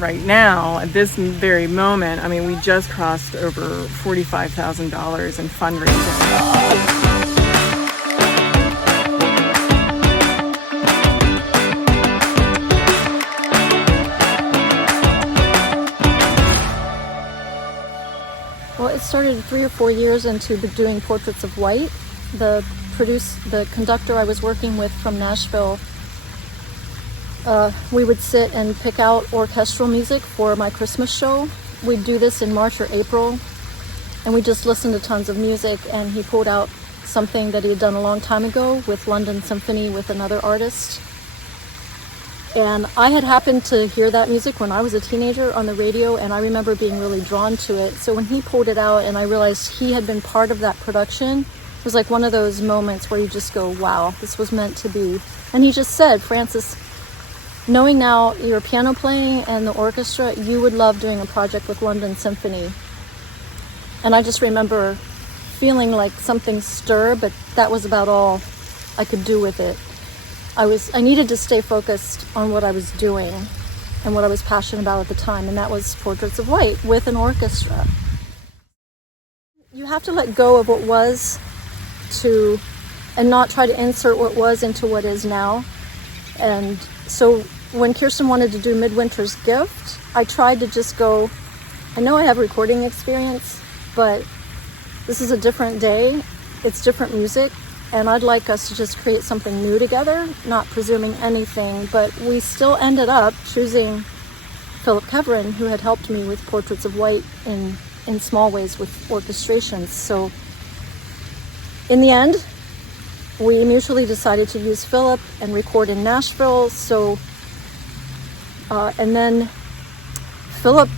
right now, at this very moment, I mean, we just crossed over $45,000 in fundraising. Well, it started 3 or 4 years into doing Portraits of White. The conductor I was working with from Nashville, we would sit and pick out orchestral music for my Christmas show. We'd do this in March or April, and we just listened to tons of music, and he pulled out something that he had done a long time ago with London Symphony with another artist. And I had happened to hear that music when I was a teenager on the radio, and I remember being really drawn to it. So when he pulled it out and I realized he had been part of that production, it was like one of those moments where you just go, wow, this was meant to be. And he just said, Frances, knowing now your piano playing and the orchestra, you would love doing a project with London Symphony. And I just remember feeling like something stir, but that was about all I could do with it. I needed to stay focused on what I was doing and what I was passionate about at the time, and that was Portraits of White with an orchestra. You have to let go of what was and not try to insert what was into what is now. And so when Kirstin wanted to do Midwinter's Gift, I tried to just go, I know I have recording experience, but this is a different day, it's different music, and I'd like us to just create something new together, not presuming anything. But we still ended up choosing Philip Keverin, who had helped me with Portraits of White in small ways with orchestrations. So in the end, we mutually decided to use Philip and record in Nashville. So, and then Philip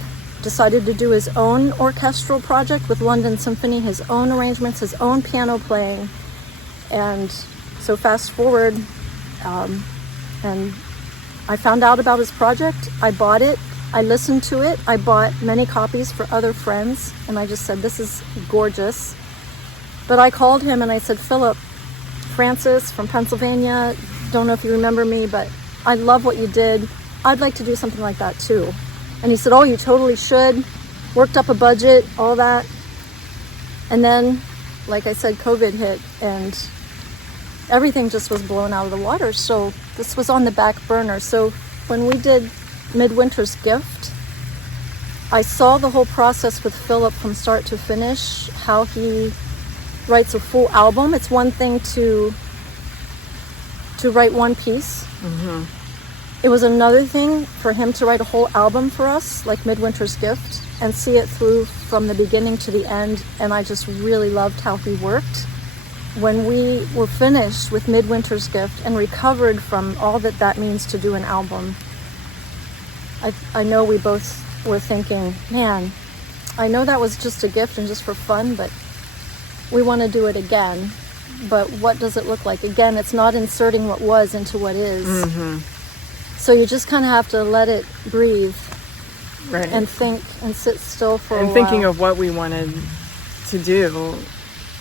decided to do his own orchestral project with London Symphony, his own arrangements, his own piano playing. And so fast forward, and I found out about his project. I bought it. I listened to it. I bought many copies for other friends, and I just said, this is gorgeous. But I called him and I said, Philip, Frances from Pennsylvania, don't know if you remember me, but I love what you did. I'd like to do something like that too. And he said, oh, you totally should. Worked up a budget, all that. And then, like I said, COVID hit, and everything just was blown out of the water. So this was on the back burner. So when we did Midwinter's Gift, I saw the whole process with Philip from start to finish, how he writes a full album. It's one thing to write one piece. Mm-hmm. It was another thing for him to write a whole album for us, like Midwinter's Gift, and see it through from the beginning to the end. And I just really loved how he worked. When we were finished with Midwinter's Gift and recovered from all that means to do an album, I know we both were thinking, man, I know that was just a gift and just for fun, but we want to do it again. But what does it look like? Again, it's not inserting what was into what is. Mm-hmm. So you just kind of have to let it breathe, right, and think and sit still for a while. And thinking of what we wanted to do.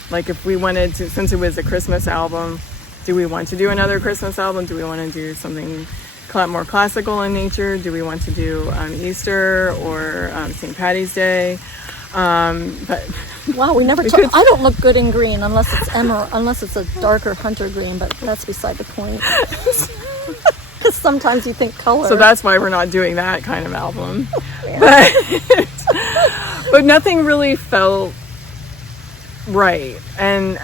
Like if we wanted to, since it was a Christmas album, do we want to do another Christmas album? Do we want to do something more classical in nature? Do we want to do Easter or St. Patty's Day? But wow, we never. I don't look good in green unless it's emerald, unless it's a darker hunter green. But that's beside the point. Because sometimes you think color. So that's why we're not doing that kind of album. But nothing really felt right, and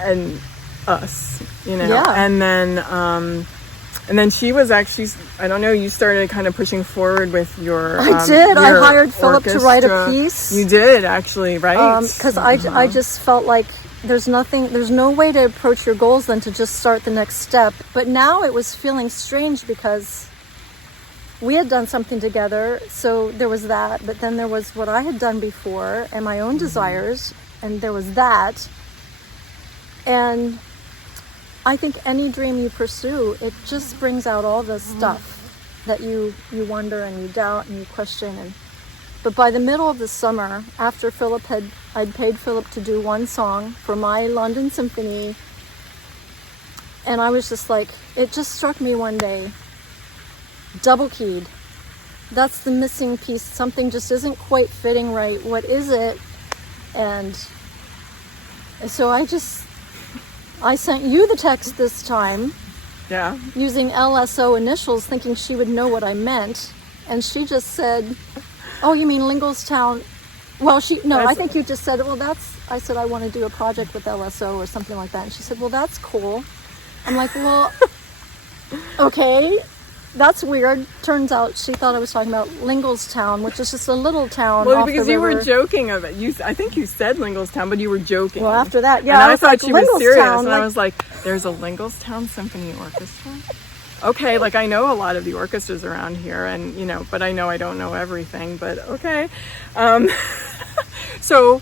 us, you know. Yeah. And then she was actually, I don't know, you started kind of pushing forward with your I did. I hired Philip to write a piece. You did, actually, right? Because I just felt like there's no way to approach your goals than to just start the next step. But now it was feeling strange because we had done something together, so there was that. But then there was what I had done before and my own desires, and there was that. And I think any dream you pursue, it just brings out all the stuff that you wonder and you doubt and you question. But by the middle of the summer, after I'd paid Philip to do one song for my London Symphony, and I was just like, it just struck me one day, double keyed, that's the missing piece. Something just isn't quite fitting right. What is it? And so I sent you the text this time. Yeah. Using LSO initials, thinking she would know what I meant. And she just said, oh, you mean Linglestown? Well, I think you just said, well, I said, I want to do a project with LSO or something like that. And she said, well, that's cool. I'm like, well, okay, that's weird. Turns out she thought I was talking about Linglestown, which is just a little town off because the you river. were joking of it. I think you said Linglestown, but you were joking. Well, after that, yeah. And I thought she was serious. And like, I was like, there's a Linglestown Symphony Orchestra? Okay, like I know a lot of the orchestras around here, and but I know I don't know everything, but okay. So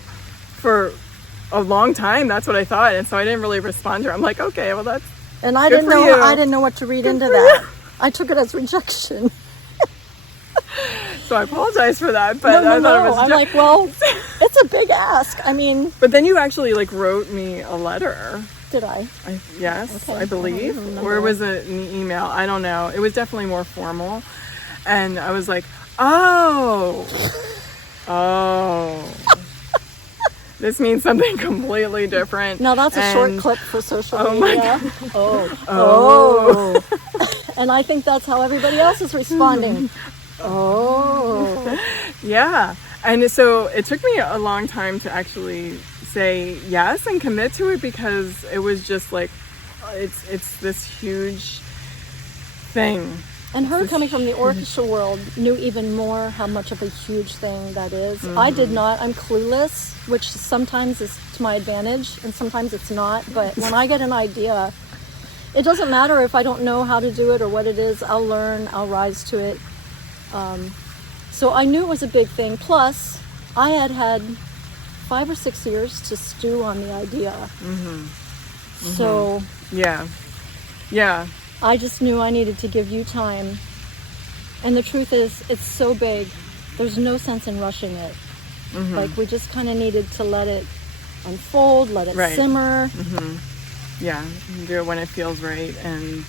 for a long time, that's what I thought, and so I didn't really respond to her. I'm like, okay, well that's and I good didn't for know you. I didn't know what to read into that. I took it as rejection. So I apologize for that, but No. I thought it was I'm like, well, it's a big ask. I mean, but then you actually wrote me a letter. Did I? Yes, Okay. I believe. I don't remember. Or was it an email? I don't know. It was definitely more formal. And I was like, oh. This means something completely different. Now that's a short clip for social media. Oh. And I think that's how everybody else is responding. Oh. Yeah. And so it took me a long time to actually say yes and commit to it, because it was just like, it's this huge thing. And her coming from the orchestra world knew even more how much of a huge thing that is. Mm-hmm. I did not. I'm clueless, which sometimes is to my advantage and sometimes it's not. But when I get an idea, it doesn't matter if I don't know how to do it or what it is. I'll learn. I'll rise to it. So I knew it was a big thing. Plus, I had 5 or 6 years to stew on the idea. Mm-hmm. Mm-hmm. So yeah. I just knew I needed to give you time. And the truth is, it's so big, there's no sense in rushing it. Mm-hmm. Like, we just kind of needed to let it unfold, let it simmer. Mm-hmm. Yeah, do it when it feels right, and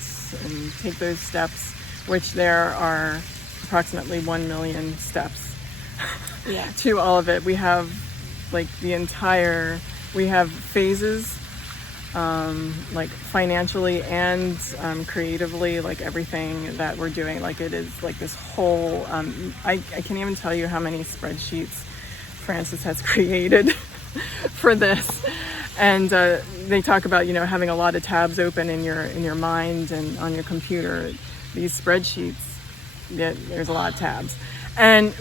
take those steps, which there are approximately 1 million steps to all of it. We have we have phases, like financially and creatively, like everything that we're doing, like it is like this whole, I can't even tell you how many spreadsheets Frances has created for this. And they talk about, having a lot of tabs open in your mind and on your computer. These spreadsheets, there's a lot of tabs.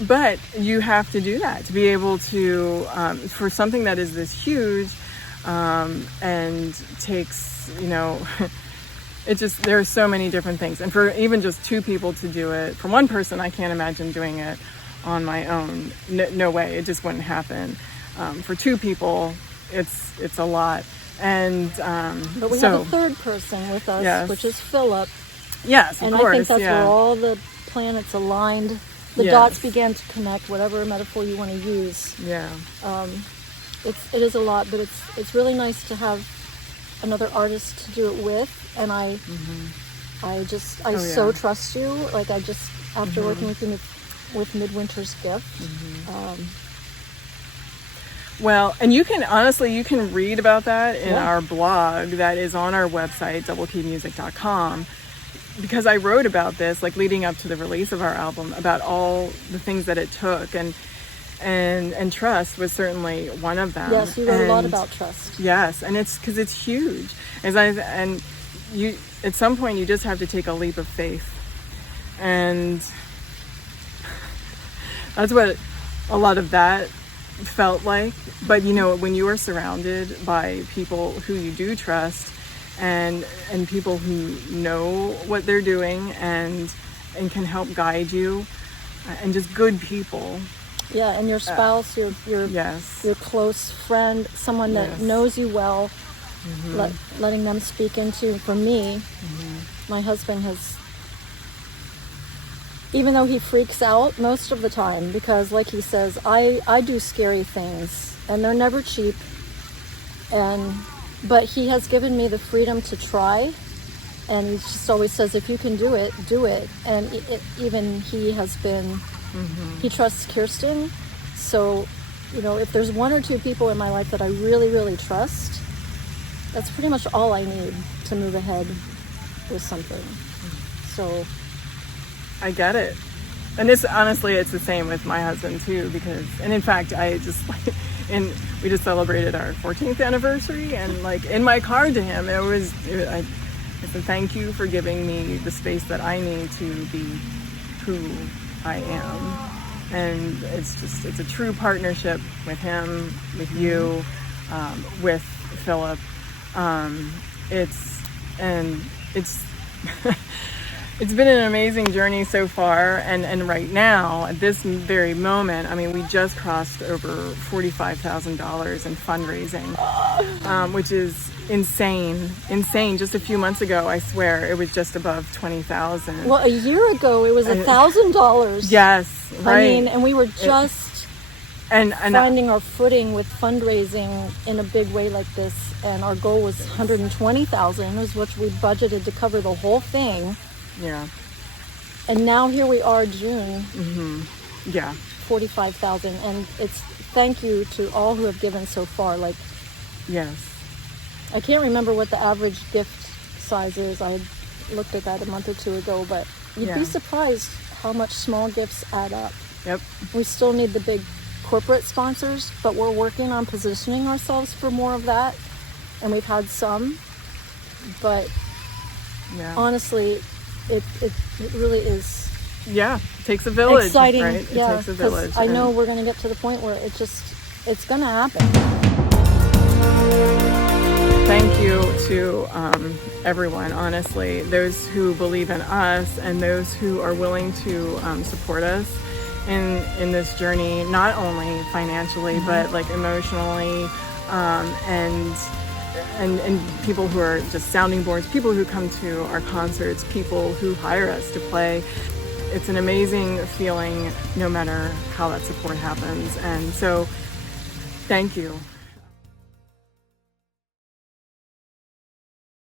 But you have to do that to be able to, for something that is this huge, and takes, there are so many different things. And for even just 2 people to do it, for one person, I can't imagine doing it on my own. No way, it just wouldn't happen. For 2 people, it's a lot. And but we have a third person with us, which is Philip. Yes, of and course. I think that's where all the planets aligned. The dots began to connect, whatever metaphor you want to use. Yeah. It is a lot, but it's really nice to have another artist to do it with. And I so trust you. Like, after working with you with Midwinter's Gift. Well, and you can read about that in our blog that is on our website, doubleKeymusic.com, because I wrote about this, like leading up to the release of our album, about all the things that it took, and trust was certainly one of them. Yes, you wrote a lot about trust. Yes, and it's because it's huge. You at some point you just have to take a leap of faith, and that's what a lot of that felt like. But when you are surrounded by people who you do trust, and people who know what they're doing and can help guide you, and just good people. Yeah, and your spouse, your close friend, someone that knows you well, letting them speak into. For me, my husband has, even though he freaks out most of the time, because like he says, I do scary things and they're never cheap, but he has given me the freedom to try, And he just always says, if you can do it, do it. And even he has been, he trusts Kirstin. So, you know, if there's one or two people in my life that I really, really trust, that's pretty much all I need to move ahead with something. So I get it. And this, honestly, it's the same with my husband too, because, and in fact, we just celebrated our 14th anniversary, and like in my card to him, I said, thank you for giving me the space that I need to be who I am. And it's a true partnership with him, with you, with Philip. It's been an amazing journey so far, and right now, at this very moment, I mean, we just crossed over $45,000 in fundraising, which is insane. Just a few months ago, I swear, it was just above 20,000. Well, a year ago, it was $1,000. Yes, right. I mean, and we were just finding our footing with fundraising in a big way like this, and our goal was 120,000, was what we budgeted to cover the whole thing. Yeah. And now here we are, June. Yeah. 45,000, and it's thank you to all who have given so far. Like, yes. I can't remember what the average gift size is. I had looked at that a month or two ago, but you'd be surprised how much small gifts add up. Yep. We still need the big corporate sponsors, but we're working on positioning ourselves for more of that, and we've had some, but honestly, it really is. Yeah, it takes a village. Exciting, right? yeah. It takes a village. I know we're going to get to the point where it's going to happen. Thank you to everyone, honestly, those who believe in us and those who are willing to support us in this journey, not only financially, but like emotionally, and people who are just sounding boards, people who come to our concerts, people who hire us to play. It's an amazing feeling no matter how that support happens. And so thank you.